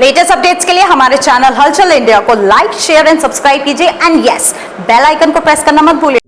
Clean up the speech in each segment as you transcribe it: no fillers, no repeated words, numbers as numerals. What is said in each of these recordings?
Latest updates के लिए हमारे चैनल हलचल इंडिया को लाइक, शेयर एंड सब्सक्राइब कीजिए एंड यस, बेल आइकन को प्रेस करना मत भूलिए।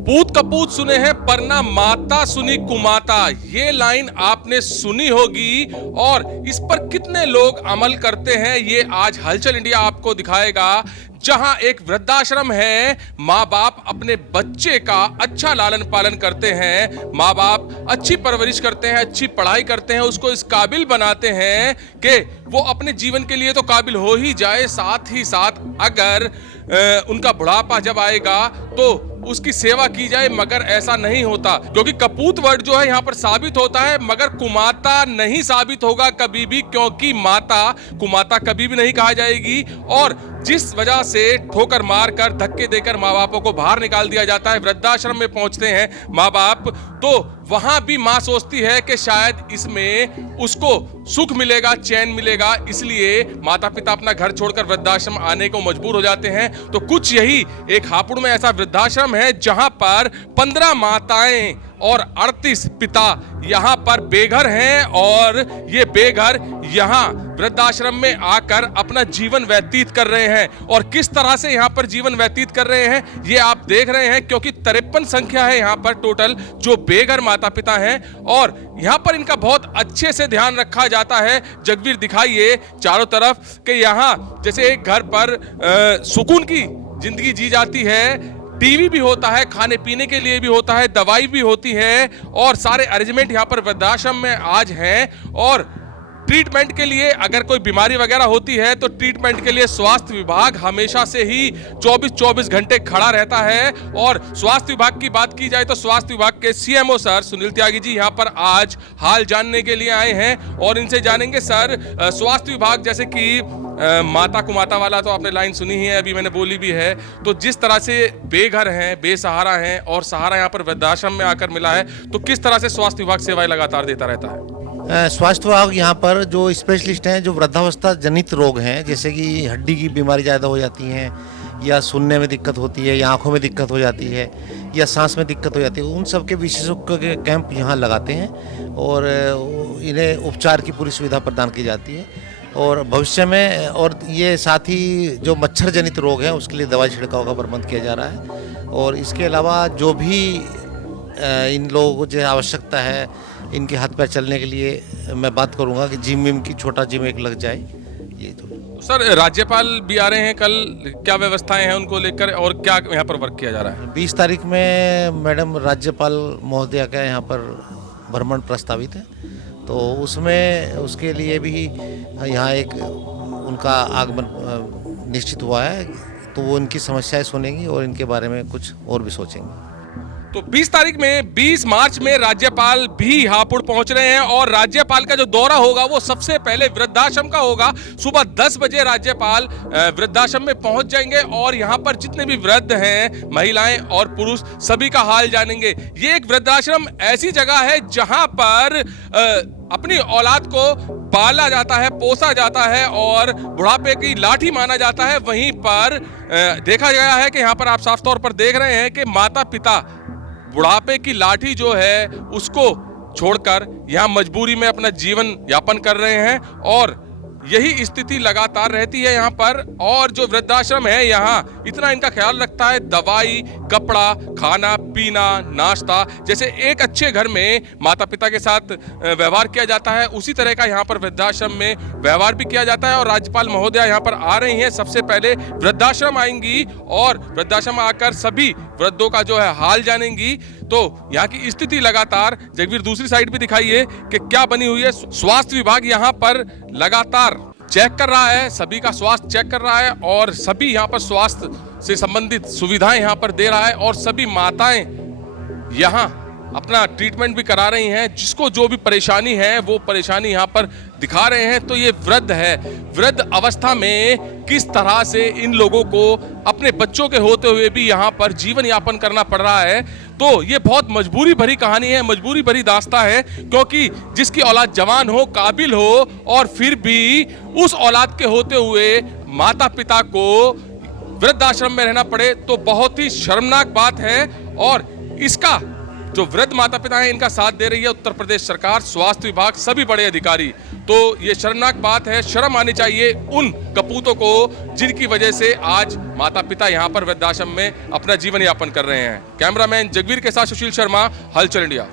पूत कपूत सुने हैं पर ना माता सुनी कुमाता, ये लाइन आपने सुनी होगी और इस पर कितने लोग अमल करते हैं ये आज हलचल इंडिया आपको दिखाएगा। जहां एक वृद्धाश्रम है, माँ बाप अपने बच्चे का अच्छा लालन पालन करते हैं, माँ बाप अच्छी परवरिश करते हैं, अच्छी पढ़ाई करते हैं, उसको इस काबिल बनाते हैं कि वो अपने जीवन के लिए तो काबिल हो ही जाए, साथ ही साथ अगर उनका बुढ़ापा जब आएगा तो उसकी सेवा की जाए। मगर ऐसा नहीं होता, क्योंकि कपूत वर्ड जो है यहाँ पर साबित होता है, मगर कुमाता नहीं साबित होगा कभी भी, क्योंकि माता कुमाता कभी भी नहीं कहा जाएगी। और जिस वजह से ठोकर मार कर, धक्के देकर माँ बापों को बाहर निकाल दिया जाता है, वृद्धाश्रम में पहुंचते हैं माँ बाप, तो वहां भी माँ सोचती है कि शायद इसमें उसको सुख मिलेगा, चैन मिलेगा, इसलिए माता पिता अपना घर छोड़कर वृद्धाश्रम आने को मजबूर हो जाते हैं। तो कुछ यही एक हापुड़ में ऐसा वृद्धाश्रम है जहां पर 15 माताएं और 38 पिता यहां पर बेघर हैं, और ये बेघर यहां वृद्धाश्रम में आकर अपना जीवन व्यतीत कर रहे हैं। और किस तरह से यहां पर जीवन व्यतीत कर रहे हैं ये आप देख रहे हैं, क्योंकि 53 संख्या है यहां पर टोटल जो बेघर माता पिता हैं, और यहां पर इनका बहुत अच्छे से ध्यान रखा जाता है। जगवीर दिखाइए चारों तरफ कि यहां जैसे एक घर पर सुकून की जिंदगी जी जाती है, टीवी भी होता है, खाने पीने के लिए भी होता है, दवाई भी होती है, और सारे अरेंजमेंट यहाँ पर वृद्धाश्रम में आज हैं। और ट्रीटमेंट के लिए अगर कोई बीमारी वगैरह होती है तो ट्रीटमेंट के लिए स्वास्थ्य विभाग हमेशा से ही 24 घंटे खड़ा रहता है। और स्वास्थ्य विभाग की बात की जाए तो स्वास्थ्य विभाग के सीएमओ सर सुनील त्यागी जी यहाँ पर आज हाल जानने के लिए आए हैं, और इनसे जानेंगे सर स्वास्थ्य विभाग, जैसे कि माता कुमाता वाला तो आपने लाइन सुनी ही है, अभी मैंने बोली भी है, तो जिस तरह से बेघर हैं, बेसहारा हैं, और सहारा यहाँ पर वृद्धाश्रम में आकर मिला है, तो किस तरह से स्वास्थ्य विभाग सेवाएं लगातार देता रहता है? स्वास्थ्य विभाग यहाँ पर जो स्पेशलिस्ट हैं, जो वृद्धावस्था जनित रोग हैं, जैसे कि हड्डी की बीमारी ज़्यादा हो जाती हैं, या सुनने में दिक्कत होती है, या आँखों में दिक्कत हो जाती है, या सांस में दिक्कत हो जाती है, उन सब के विशेषज्ञ के कैंप यहाँ लगाते हैं, और इन्हें उपचार की पूरी सुविधा प्रदान की जाती है। और भविष्य में, और ये साथ ही जो मच्छर जनित रोग हैं उसके लिए दवाई छिड़काव का प्रबंध किया जा रहा है। और इसके अलावा जो भी इन लोगों को जो आवश्यकता है इनके हाथ पैर चलने के लिए, मैं बात करूंगा कि जिम विम की छोटा जिम एक लग जाए। ये तो सर राज्यपाल भी आ रहे हैं कल, क्या व्यवस्थाएं हैं उनको लेकर और क्या यहाँ पर वर्क किया जा रहा है? 20 तारीख में मैडम राज्यपाल महोदया का यहाँ पर भ्रमण प्रस्तावित है, तो उसमें उसके लिए भी यहाँ एक उनका आगमन निश्चित हुआ है, तो वो इनकी समस्याएं सुनेंगी और इनके बारे में कुछ और भी सोचेंगे। तो 20 तारीख में, 20 मार्च में राज्यपाल भी हापुड़ पहुंच रहे हैं, और राज्यपाल का जो दौरा होगा वो सबसे पहले वृद्धाश्रम का होगा। सुबह 10 बजे राज्यपाल वृद्धाश्रम में पहुंच जाएंगे, और यहाँ पर जितने भी वृद्ध हैं, महिलाएं और पुरुष, सभी का हाल जानेंगे। ये एक वृद्धाश्रम ऐसी जगह है जहां पर अपनी औलाद को पाला जाता है, पोसा जाता है, और बुढ़ापे की लाठी माना जाता है। वहीं पर देखा गया है कि यहाँ पर आप साफ तौर पर देख रहे हैं कि माता पिता बुढ़ापे की लाठी जो है उसको छोड़कर यहाँ मजबूरी में अपना जीवन यापन कर रहे हैं, और यही स्थिति लगातार रहती है यहाँ पर। और जो वृद्धाश्रम है यहाँ इतना इनका ख्याल रखता है, दवाई, कपड़ा, खाना पीना, नाश्ता, जैसे एक अच्छे घर में माता पिता के साथ व्यवहार किया जाता है, उसी तरह का यहाँ पर वृद्धाश्रम में व्यवहार भी किया जाता है। और राज्यपाल महोदया यहाँ पर आ रही हैं, सबसे पहले वृद्धाश्रम आएंगी, और वृद्धाश्रम आकर सभी वृद्धों का जो है हाल जानेंगी। तो यहाँ की स्थिति लगातार, जगवीर दूसरी साइड भी दिखाइए कि क्या बनी हुई है। स्वास्थ्य विभाग यहाँ पर लगातार चेक कर रहा है, सभी का स्वास्थ्य चेक कर रहा है, और सभी यहाँ पर स्वास्थ्य से संबंधित सुविधाएं यहाँ पर दे रहा है, और सभी माताएं यहाँ अपना ट्रीटमेंट भी करा रही हैं। जिसको जो भी परेशानी है वो परेशानी यहाँ पर दिखा रहे हैं। तो ये वृद्ध है, वृद्ध अवस्था में किस तरह से इन लोगों को अपने बच्चों के होते हुए भी यहाँ पर जीवन यापन करना पड़ रहा है। तो ये बहुत मजबूरी भरी कहानी है, मजबूरी भरी दास्तां है, क्योंकि जिसकी औलाद जवान हो, काबिल हो, और फिर भी उस औलाद के होते हुए माता पिता को वृद्धाश्रम में रहना पड़े तो बहुत ही शर्मनाक बात है। और इसका जो वृद्ध माता पिता हैं इनका साथ दे रही है उत्तर प्रदेश सरकार, स्वास्थ्य विभाग, सभी बड़े अधिकारी। तो ये शर्मनाक बात है, शर्म आनी चाहिए उन कपूतों को जिनकी वजह से आज माता पिता यहाँ पर वृद्धाश्रम में अपना जीवन यापन कर रहे हैं। कैमरामैन जगवीर के साथ सुशील शर्मा, हलचल इंडिया।